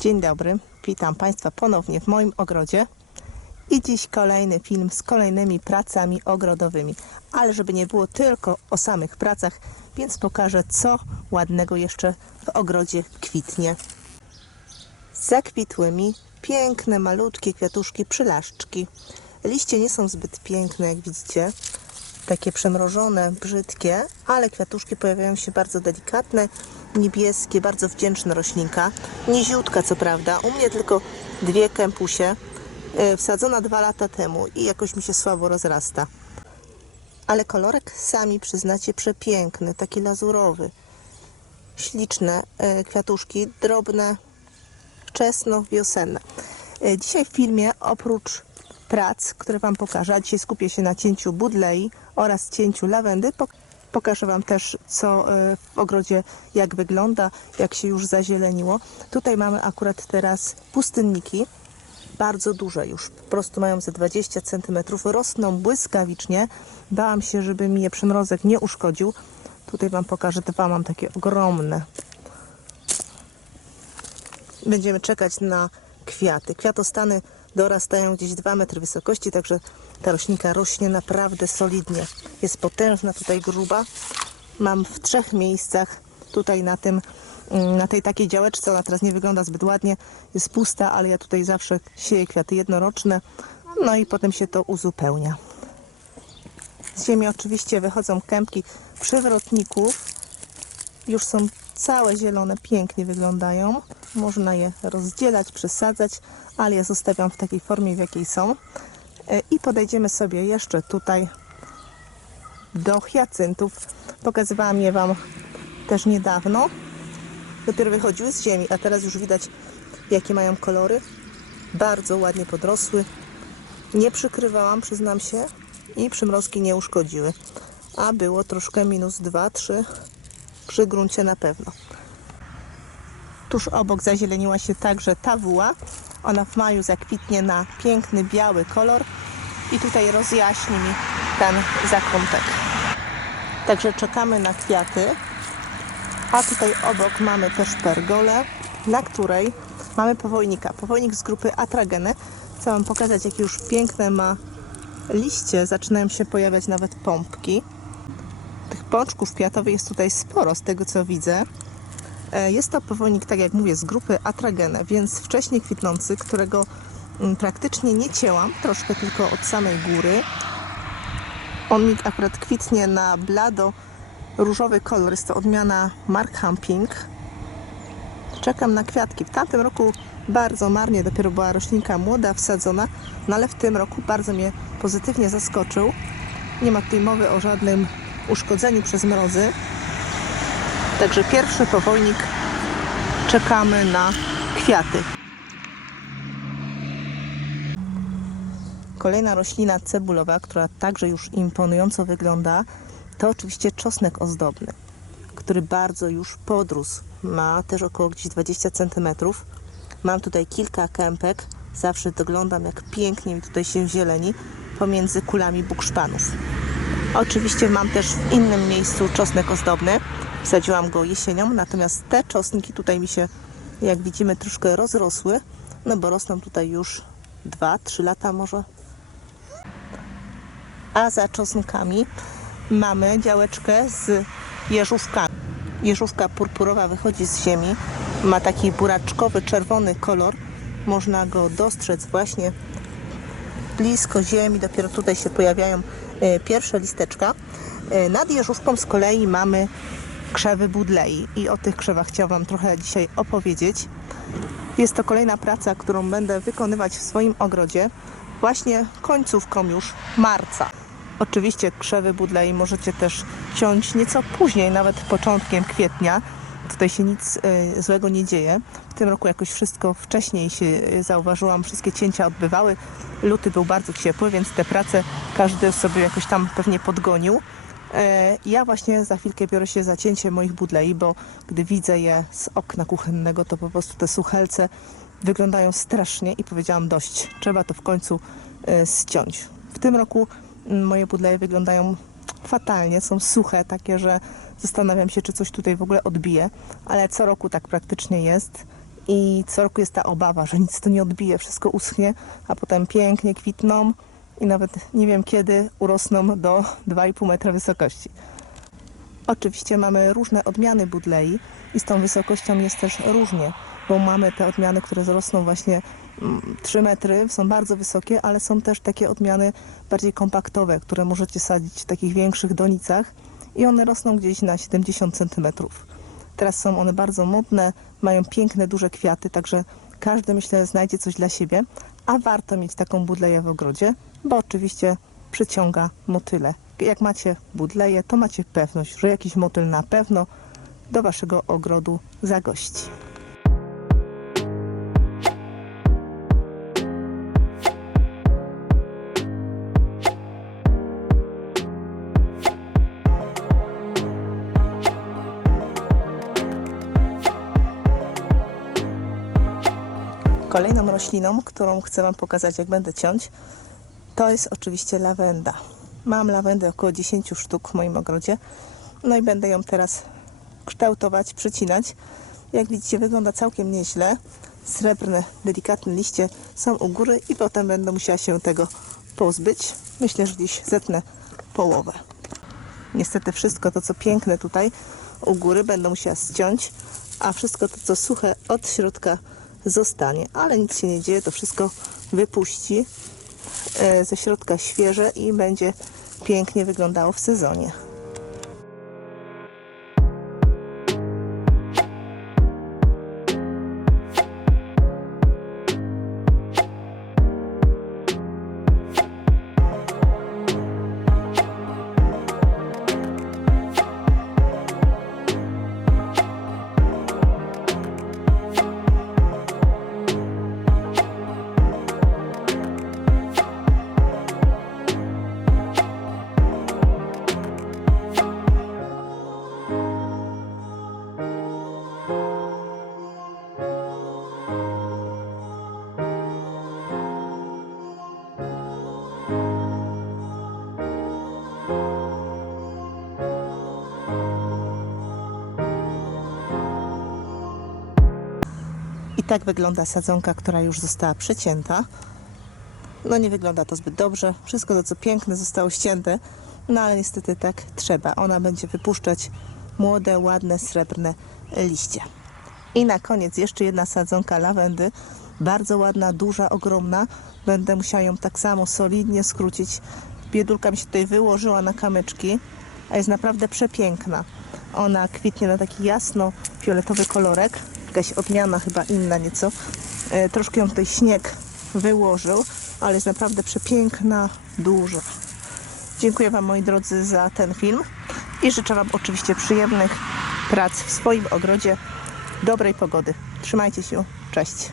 Dzień dobry, witam Państwa ponownie w moim ogrodzie. I dziś kolejny film z kolejnymi pracami ogrodowymi. Ale żeby nie było tylko o samych pracach, więc pokażę, co ładnego jeszcze w ogrodzie kwitnie. Zakwitły mi piękne, malutkie kwiatuszki przylaszczki. Liście nie są zbyt piękne, jak widzicie. Takie przemrożone, brzydkie, ale kwiatuszki pojawiają się bardzo delikatne, niebieskie, bardzo wdzięczna roślinka. Niziutka co prawda, u mnie tylko dwie kępusie, yy, wsadzona dwa lata temu i jakoś mi się słabo rozrasta. Ale kolorek sami przyznacie przepiękny, taki lazurowy. Śliczne yy, kwiatuszki, drobne, wczesno-wiosenne. E, Dzisiaj w filmie oprócz prac, które Wam pokażę, dzisiaj skupię się na cięciu budlei oraz cięciu lawendy, pok- pokażę Wam też co e, w ogrodzie jak wygląda, jak się już zazieleniło. Tutaj mamy akurat teraz pustyniki, bardzo duże już, po prostu mają ze 20 cm, rosną błyskawicznie. Bałam się, żeby mi je przymrozek nie uszkodził. Tutaj Wam pokażę, dwa mam takie ogromne. Będziemy czekać na kwiaty. Kwiatostany dorastają gdzieś 2 metry wysokości, także ta roślinka rośnie naprawdę solidnie. Jest potężna, tutaj gruba. Mam w trzech miejscach, tutaj na tym, mm, na tej takiej działeczce, ona teraz nie wygląda zbyt ładnie, jest pusta, ale ja tutaj zawsze sieję kwiaty jednoroczne, no i potem się to uzupełnia. Z ziemi oczywiście wychodzą kępki przewrotników, już są całe zielone, pięknie wyglądają. Można je rozdzielać, przesadzać, ale ja zostawiam w takiej formie, w jakiej są. E, I podejdziemy sobie jeszcze tutaj do hiacyntów. Pokazywałam je Wam też niedawno. Dopiero wychodziły z ziemi, a teraz już widać, jakie mają kolory. Bardzo ładnie podrosły. Nie przykrywałam, przyznam się, i przymrozki nie uszkodziły. A było troszkę minus 2-3 przy gruncie na pewno. Tuż obok zazieleniła się także tawuła. Ona w maju zakwitnie na piękny biały kolor i tutaj rozjaśni mi ten zakątek. Także czekamy na kwiaty. A tutaj obok mamy też pergolę, na której mamy powojnika. Powojnik z grupy Atrageny. Chcę Wam pokazać, jakie już piękne ma liście. Zaczynają się pojawiać nawet pompki. Tych pączków kwiatowych jest tutaj sporo, z tego co widzę. E, Jest to powolnik, tak jak mówię, z grupy Atragene, więc wcześniej kwitnący, którego mm, praktycznie nie cięłam, troszkę tylko od samej góry. On mi akurat kwitnie na blado różowy kolor, jest to odmiana Markham Pink. Czekam na kwiatki. W tamtym roku bardzo marnie, dopiero była roślinka młoda, wsadzona, no ale w tym roku bardzo mnie pozytywnie zaskoczył. Nie ma tutaj mowy o żadnym uszkodzeniu przez mrozy. Także pierwszy powolnik czekamy na kwiaty. Kolejna roślina cebulowa, która także już imponująco wygląda, to oczywiście czosnek ozdobny, który bardzo już podrósł. Ma też około gdzieś 20 cm. Mam tutaj kilka kępek. Zawsze doglądam, jak pięknie mi tutaj się zieleni pomiędzy kulami bukszpanów. Oczywiście mam też w innym miejscu czosnek ozdobny. Wsadziłam go jesienią, natomiast te czosnki tutaj mi się, jak widzimy, troszkę rozrosły, no bo rosną tutaj już 2-3 lata może. A za czosnkami mamy działeczkę z jeżówkami. Jeżówka purpurowa wychodzi z ziemi, ma taki buraczkowy, czerwony kolor. Można go dostrzec właśnie blisko ziemi, dopiero tutaj się pojawiają e, pierwsze listeczka. E, Nad jeżówką z kolei mamy krzewy budlei i o tych krzewach chciałam Wam trochę dzisiaj opowiedzieć. Jest to kolejna praca, którą będę wykonywać w swoim ogrodzie właśnie końcówką już marca. Oczywiście krzewy budlei możecie też ciąć nieco później, nawet początkiem kwietnia. Tutaj się nic e, złego nie dzieje. W tym roku jakoś wszystko wcześniej się e, zauważyłam, wszystkie cięcia odbywały. Luty był bardzo ciepły, więc te prace każdy sobie jakoś tam pewnie podgonił. E, Ja właśnie za chwilkę biorę się za cięcie moich budlei, bo gdy widzę je z okna kuchennego, to po prostu te suchelce wyglądają strasznie i powiedziałam dość, trzeba to w końcu e, ściąć. W tym roku mm, moje budleje wyglądają fatalnie, są suche, takie, że zastanawiam się, czy coś tutaj w ogóle odbije, ale co roku tak praktycznie jest. I co roku jest ta obawa, że nic tu nie odbije, wszystko uschnie, a potem pięknie kwitną i nawet nie wiem kiedy urosną do 2,5 metra wysokości. Oczywiście mamy różne odmiany budlei i z tą wysokością jest też różnie, bo mamy te odmiany, które rosną właśnie mm, 3 metry, są bardzo wysokie, ale są też takie odmiany bardziej kompaktowe, które możecie sadzić w takich większych donicach i one rosną gdzieś na 70 centymetrów. Teraz są one bardzo modne, mają piękne, duże kwiaty, także każdy myślę znajdzie coś dla siebie, a warto mieć taką budleję w ogrodzie, bo oczywiście przyciąga motyle. Jak macie budleję, to macie pewność, że jakiś motyl na pewno do waszego ogrodu zagości. Kolejną rośliną, którą chcę Wam pokazać, jak będę ciąć, to jest oczywiście lawenda. Mam lawendę około 10 sztuk w moim ogrodzie. No i będę ją teraz kształtować, przycinać. Jak widzicie, wygląda całkiem nieźle. Srebrne, delikatne liście są u góry i potem będę musiała się tego pozbyć. Myślę, że gdzieś zetnę połowę. Niestety wszystko to, co piękne tutaj u góry, będę musiała ściąć, a wszystko to, co suche od środka zostanie. Ale nic się nie dzieje, to wszystko wypuści ze środka świeże i będzie pięknie wyglądało w sezonie. Tak wygląda sadzonka, która już została przecięta. No nie wygląda to zbyt dobrze. Wszystko to co piękne zostało ścięte, no ale niestety tak trzeba. Ona będzie wypuszczać młode, ładne, srebrne liście. I na koniec jeszcze jedna sadzonka lawendy. Bardzo ładna, duża, ogromna. Będę musiała ją tak samo solidnie skrócić. Biedulka mi się tutaj wyłożyła na kamyczki, a jest naprawdę przepiękna. Ona kwitnie na taki jasno-fioletowy kolorek. Jakaś odmiana chyba inna nieco. E, troszkę ją tutaj śnieg wyłożył, ale jest naprawdę przepiękna, duża. Dziękuję Wam moi drodzy za ten film i życzę Wam oczywiście przyjemnych prac w swoim ogrodzie, dobrej pogody. Trzymajcie się, cześć.